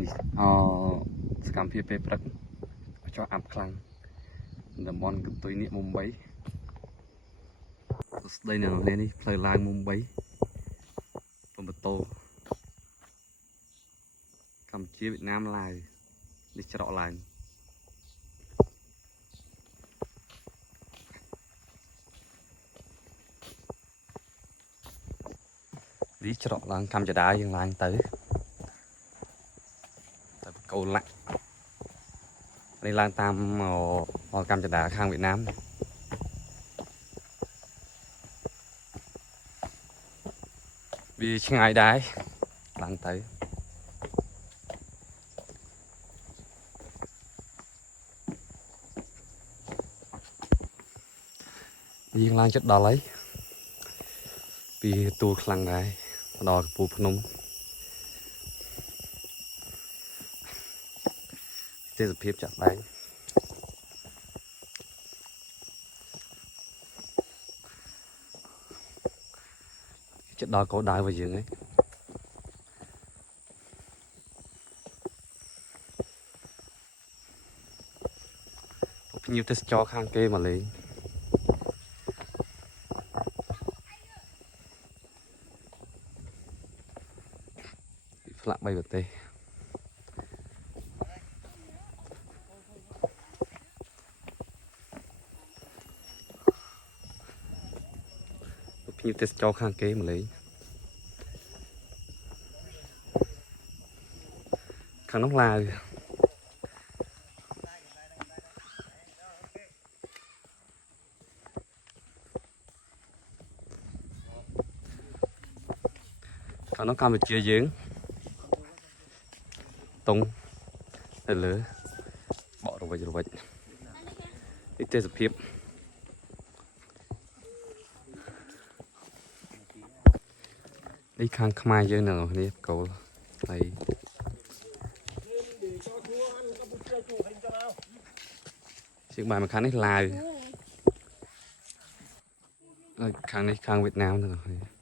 នេះសកម្មភាពពេលព្រឹកចុះអាប់ខ្លាំងតំបន់កន្ទុយនេះមុំ3ស្ដីនៅនេះផ្លូវឡើងមុំ3ពំបតោកម្ពុជាវៀតណាមឡាវនេះច្រកឡើងនេះច្រកឡើងកម្ពុជាដាយើងឡើងទៅកូនឡាក់នេះឡើងតាមកម្ពុជាដាខាងវៀតណាមវាឆ្ងាយដែរឡើងទៅយើងឡើងចិត្តដល់ហើយពីទួលខ្លាំងដែរដល់កំពូលភ្នំទេសភាពចាក់ដែងចិត្តដល់កោដៅរបស់យើងហ្នឹងភ្ញៀវទេសចរខាងគេមកលេងផ្លាក់3ប្រទេសភ្ញៀវទេសចរខាងគេមកលេងខាងនោះឡាវខាងនោះកម្ពុជាយើងតុងទៅលើបករវិចនេះទេសភាពនេះខាងខ្មែរយើងនៅនេះកូលហើយជាងបាយមកខាងនេះឡាវខាងនេះខាងវៀតណាមនៅនេះ